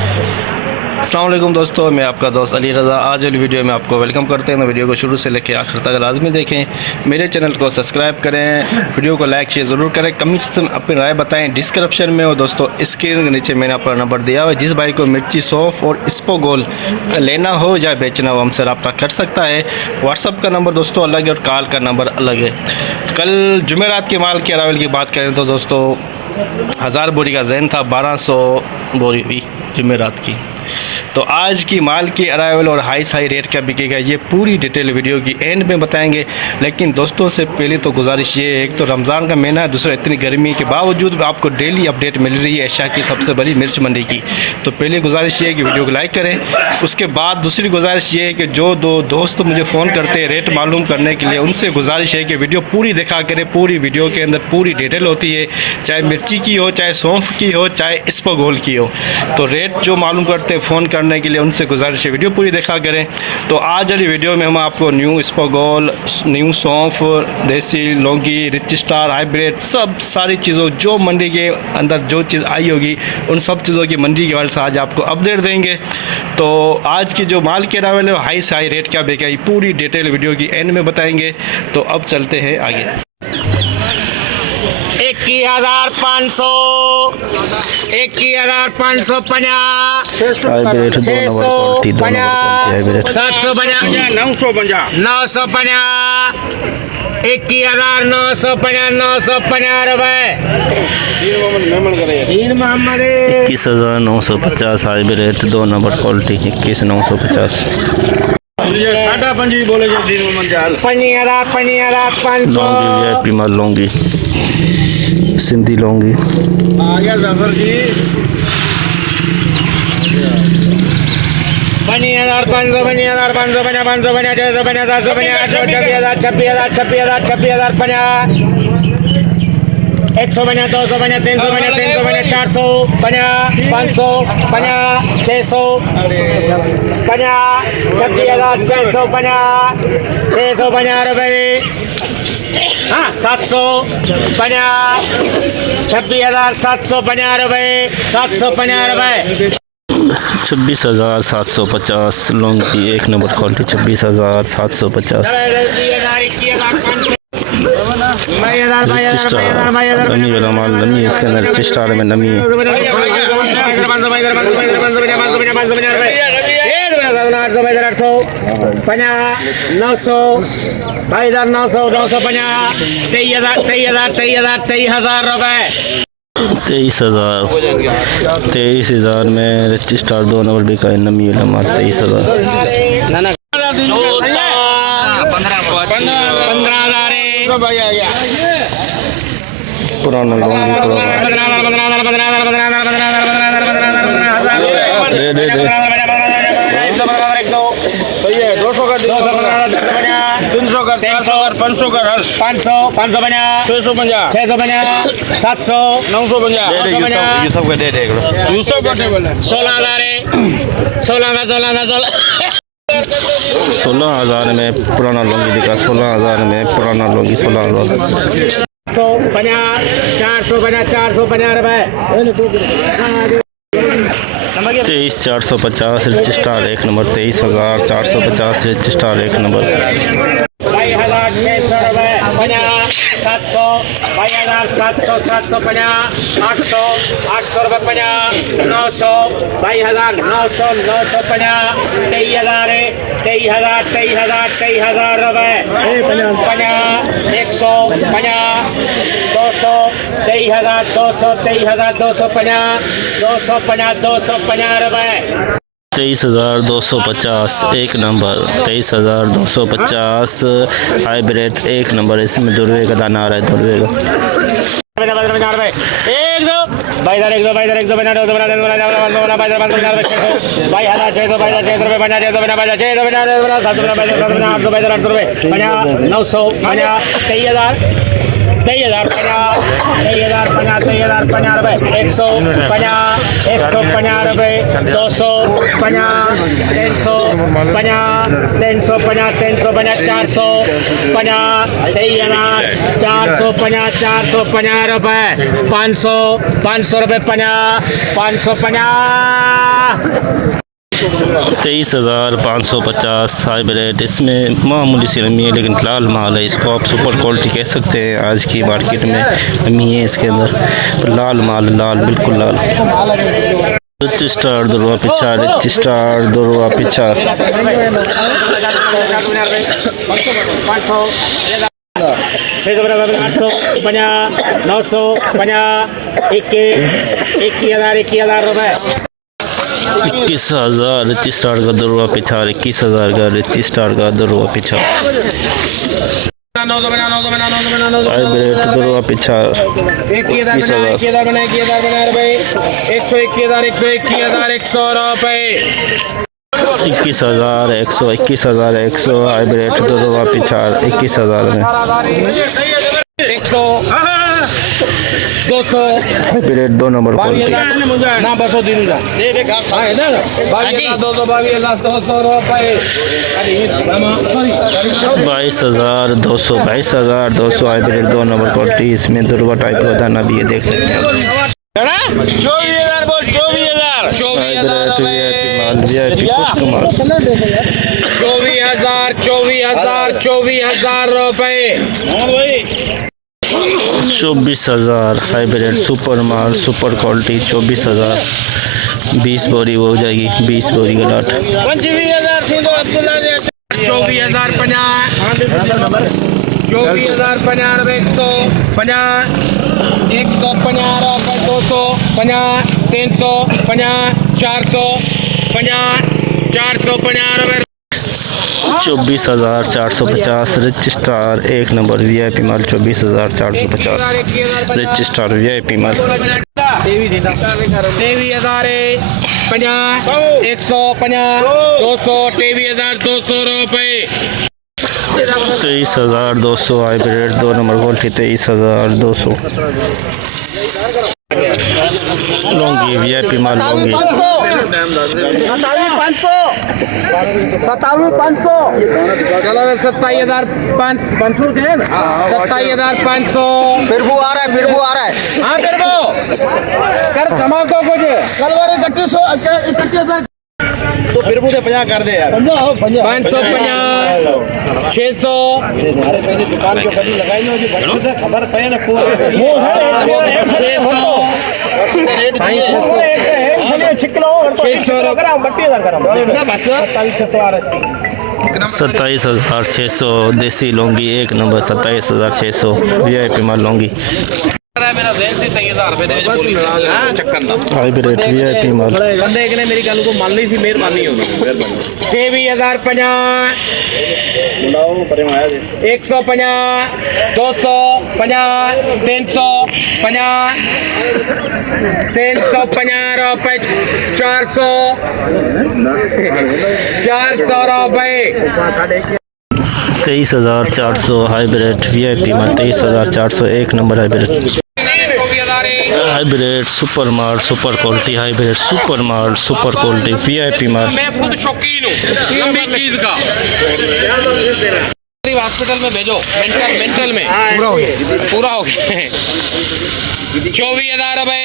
अस्सलाम वालेकुम दोस्तों, मैं आपका दोस्त अली रज़ा। आज वाली वीडियो में आपको वेलकम करते हैं। वीडियो को शुरू से लेकर आखिर तक लाजमी देखें। मेरे चैनल को सब्सक्राइब करें, वीडियो को लाइक शेयर ज़रूर करें, कमेंट्स में अपनी राय बताएं डिस्क्रिप्शन में। और दोस्तों स्क्रीन के नीचे मैंने अपना नंबर दिया हुआ है। जिस भाई को मिर्ची सौंफ और इसबगोल लेना हो या बेचना हो हमसे रब्ता कर सकता है। व्हाट्सअप का नंबर दोस्तों अलग है और कॉल का नंबर अलग है। कल जुमेरात के माल के अरावल की बात करें तो दोस्तों 1000 बोरी का जहन था, 1200 बोरी हुई जुमेरात की। तो आज की माल की अराइवल और हाई रेट क्या बिकेगा ये पूरी डिटेल वीडियो की एंड में बताएंगे। लेकिन दोस्तों से पहले तो गुजारिश ये है, एक तो रमज़ान का महीना है, दूसरा इतनी गर्मी के बावजूद आपको डेली अपडेट मिल रही है एशिया की सबसे बड़ी मिर्च मंडी की। तो पहले गुजारिश ये है कि वीडियो को लाइक करें। उसके बाद दूसरी गुजारिश ये है कि जो दो दोस्त मुझे फ़ोन करते हैं रेट मालूम करने के लिए, उनसे गुजारिश है कि वीडियो पूरी देखा करें। पूरी वीडियो के अंदर पूरी डिटेल होती है, चाहे मिर्ची की हो, चाहे सौंफ की हो, चाहे इसबगोल की हो। तो रेट जो मालूम करते हैं फ़ोन करने के लिए, उनसे गुजारिश है वीडियो पूरी देखा करें। तो आज वाली वीडियो में हम आपको न्यू इसबगोल, न्यू सौंफ, देसी लौंगी, रिच स्टार, हाइब्रिड, सब सारी चीज़ों जो मंडी के अंदर जो चीज़ आई होगी उन सब चीज़ों की मंडी के हवाले से आज आपको अपडेट देंगे। तो आज की जो माल के अरावल है हाई से हाई रेट क्या बिका पूरी डिटेल वीडियो की एंड में बताएंगे। तो अब चलते हैं आगे। 21,500, 21,550, 650, 750, 950, 21,950, 950 रुपए। 21,950 हाइब्रिड 2 नंबर क्वालिटी 21,950। 15,500, लौंगी वीआईपी माल लौंगी, सिंधी लौंगी, 15,500, 15,500, 550, 650, 750, 850, 26,000, 26,000, 26,050, 150, 250, 350, 350, 450, 550, 650, 26,650, 650 रुपये। हाँ 750, 26,750 रुपये, 750 रुपये। 26,750 लौंगी 1 नंबर क्वालिटी 26,750। नमी वाला माल, नमी इसके अंदर रिच स्टार में नमी है। 900, 2,900, 950, 23,000 रुपये। 23,000 में रिच स्टार 2 नंबर बिका है, नमी वाला माल 23,000। 15,000 पुराना लौंगी दे 500, 550, 650, 700, 950, 16,000 में पुराना लौंगी बिका, 16,000 में पुराना लौंगी 16,000। 450 रुपये। 23,450 rich star 1 number, 23,450 rich star 1 number. 2,600 रुपये, 700, 2,700, 750, 800, 800 रुपये 50, 900, 2,000, 900, 950, 23,000 रुपये, 50, 100, 50, 200, 23,000, 250, 250 रुपये। 23,250 1 नंबर, 23,250 हाइब्रिड 1 नंबर। इसमें दुर्वे का दाना आ रहा है, दुर्वे का। 23,050 रुपये, 150 रुपये, 250, 350, 450 रुपये, 500 रुपये 50, 550, 23,550 हाइब्रिड। इसमें मामूली सी नमी है लेकिन लाल माल है, इसको आप सुपर क्वालिटी कह सकते हैं। आज की मार्केट में नमी है इसके अंदर, लाल माल, लाल बिल्कुल लाल। रजिस्टर 2 रुपया पिछा, रजिस्टर 2 रुपया पिछा। 850, 950, 21,000 रुपए। 21,000 रजिस्टर का 2 रुपया पिछा, 21,000 का रजिस्टर का 2 रुपया पिछा। हाइब्रिड 2 रुपया पिछा, 21,000 21,000 रुपए। 121,000 100 रुपए। 21,100 हाइब्रिड 2 रुपया पिछा, 21,000 में। 100, 200, hybrid 2 number quality. 22,200 hybrid 2 number quality. इसमें 2 रुपया टाइप का दाना भी है, देख सकते हैं। 24,000 बोल, 24,000 VIP खुश्क माल। 24,000 रुपए। 24,000 हाइब्रिड सुपर माल, सुपर क्वालिटी। 24,000 20 बोरी हो जाएगी, 20 बोरी का लाट। 24,050, 24,050 रुपए। 150, 150 रुपए। 250, 350, 450, 450 रुपए। 24,450 रजिस्ट्रार 1 नंबर VIP माल। 24,450 रजिस्ट्रार VIP माल। 23,050, 150, 200, 23,200 रुपए। 23,200 hybrid 2 number quality. 23,200 Laungi VIP माल, लौंगी। 27,500, 27,500। चलो 27,500 है ना। 27,500। फिर वो आ रहा है हाँ फिर वो कर जमा को कुछ कल वाले 31,000 तो फिर मुझे 50 कर दे यार। 550, 600, 27,600 देसी लौंगी 1 नंबर। 27,600 VIP माल लौंगी। मेरा रेट से 23,000 रुपए दे चक्कर ना हाइब्रिड VIP माल। बंदे ने मेरी गल को मान ली थी, मेहरबानी होगी। 23,050, 150, 250, 350, 350 रुपए। 400 रुपए। 23,400 हाइब्रिड VIP माल। 23,400 1 नंबर हाइब्रिड। हाइब्रिड सुपर माल, सुपर क्वालिटी। हाइब्रिड सुपर माल, सुपर क्वालिटी VIP माल। मैं खुद शौकीन हूँ लंबी चीज का। हॉस्पिटल में भेजो, मेंटल में पूरा हो गया। 24,000 रुपए।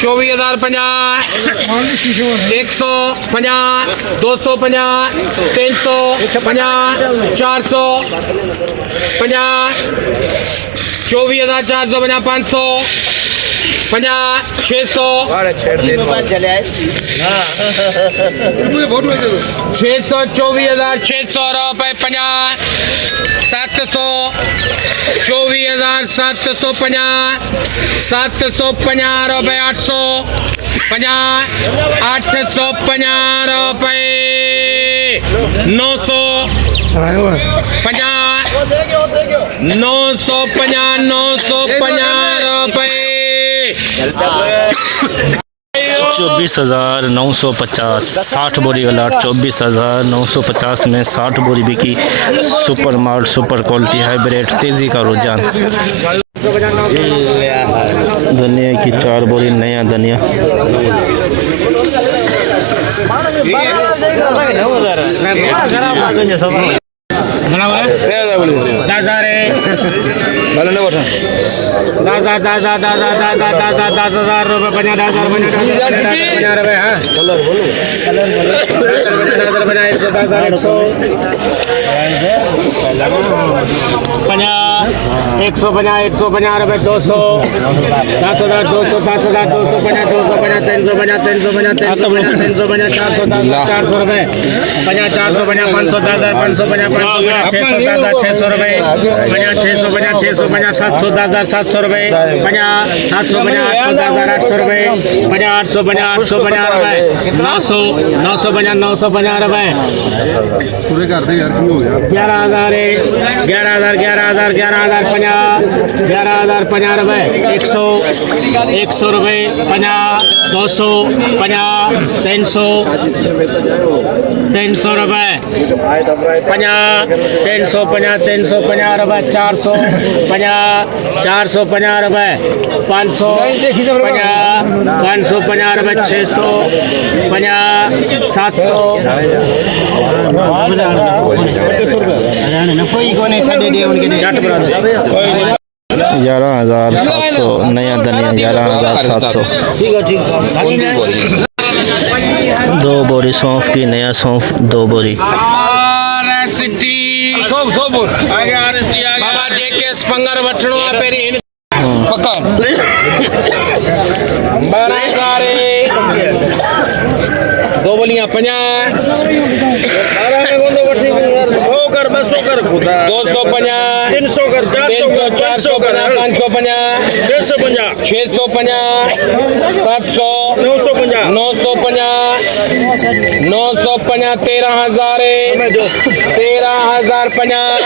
24,050, 150, 250, 350, 450, 24,450, 500, 50, 600, 24,600 रुपए। 50, 700, 24,750, 750 रुपए। 850, 850 रुपए। 900, 50, 950, 950 रुपए। 24,950 60 बोरी का लाट। 24,950 में 60 बोरी बिकी। सुपर माल, सुपर क्वालिटी हाइब्रिड। तेजी का रुझान। धनिया की 4 बोरी नया धनिया। ₹10,000 रुपए। 50,000 रुपए। पूरे कर दे यार की हो गया 11,000 रुपए 100 रुपए 50 200 50 300 रुपए 50 350 रुपए 450 रुपए 500 550 रुपए 600 700 11,700 नया धनिया 11,700 दो बोरी सौंफ की नया सौंफ 2 बोरी बाबा जेके स्पंगर वठणो आहे पहिरीं हिन पक्का 12,000 दो बोलियां 50 250 300 450 550 650 700 950 13,000 13,050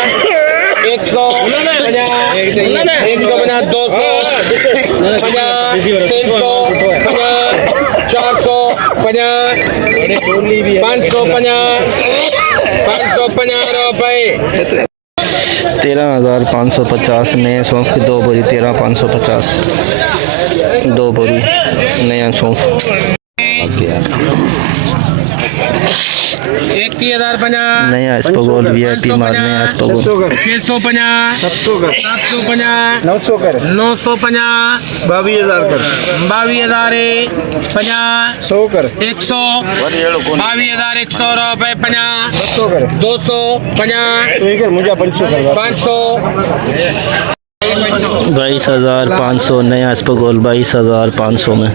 150 150 200 300 550 रुपए 13,550 नए सौंफ की 2 बोरी 13,550 2 बोरी नया सौंफ 21,050 नया स्पगोल VIP माल नया स्पगोल 650 750 950 22,000 कर 22,000 50 100 कर 100 22,100 रुपए 50 200 50 तो कर मुझे 500 कर 500 22,500 नया स्पगोल 22,500 में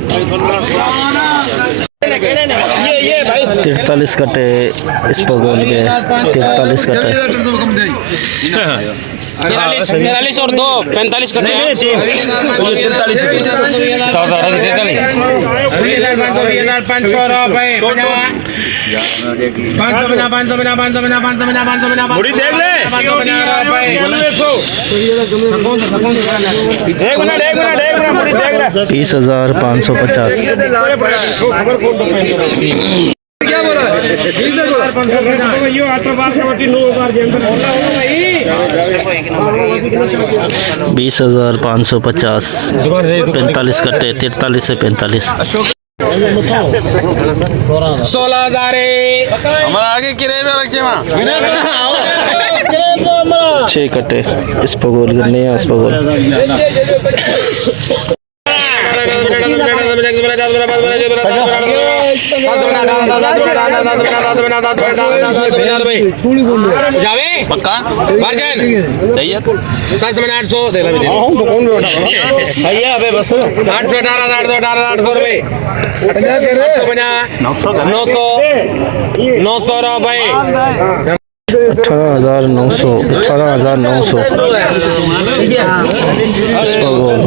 43 कटे स्पगोल के 43 कटे 43 और 2 45 कटे 500 रुपए 20,550 20,550 45 कट्टे 43 से 45 16,000 हमारा आगे किराए में रखे वहाँ 6 कट्टे इस पगोल करने या इस पगोल 800 रुपए 18,900 इस पगोल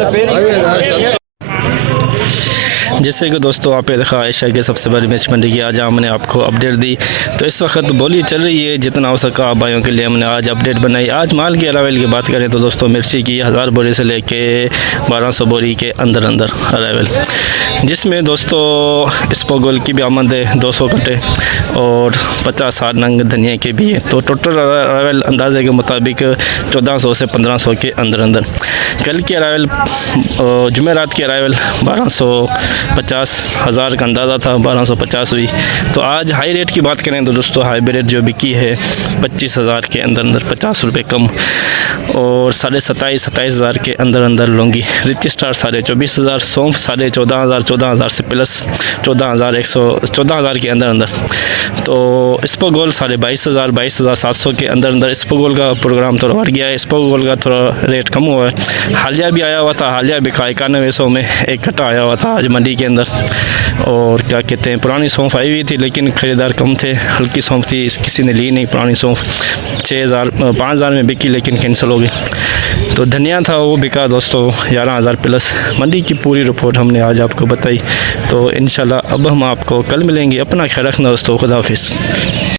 जैसे कि दोस्तों आपने देखा एशिया के सबसे बड़ी मैच मंडी की आज हमने आपको अपडेट दी। तो इस वक्त बोली चल रही है, जितना हो सका आप भाइयों के लिए हमने आज अपडेट बनाई। आज माल की अराइवल की बात करें तो दोस्तों मिर्ची की 1000 बोरी से लेके 1200 बोरी के अंदर अराइवल, जिसमें दोस्तों स्पोगोल की भी आमद है 200 कट्टे और 50 नंग धनिया के भी है। तो टोटल अराइवल अंदाजे के मुताबिक 1400 से 1500 के अंदर। कल की अराइवल जुमेरात की अराइवल 1200 50,000 का अंदाज़ा था, 1250 हुई। तो आज हाई रेट की बात करें तो दोस्तों हाइब्रिड जो बिकी है 25,000 के अंदर अंदर, 50 रुपये कम, और 27,000 के अंदर अंदर लौंगी। रिच स्टार 24,500, सौंफ 14,500, 14,000 से प्लस 14,000 के अंदर अंदर। तो स्पोगोल 22,500, 22,700 के अंदर अंदर। स्पोगोल का प्रोग्राम थोड़ा बढ़ गया है, स्पोगोल का थोड़ा रेट कम हुआ है। हालिया भी आया हुआ था, हालिया बिका 9100 में, एक कट्टा आया हुआ था आज मंडी के अंदर। और क्या कहते हैं, पुरानी सौंफ आई हुई थी लेकिन ख़रीदार कम थे, हल्की सौंफ थी, किसी ने ली नहीं। पुरानी सौंफ 5,000 में बिकी लेकिन कैंसिल हो गई। तो धनिया था वो बिका दोस्तों 11,000 प्लस। मंडी की पूरी रिपोर्ट हमने आज आपको बताई। तो इंशाल्लाह अब हम आपको कल मिलेंगे। अपना ख्याल रखना दोस्तों, खुदा हाफिज़।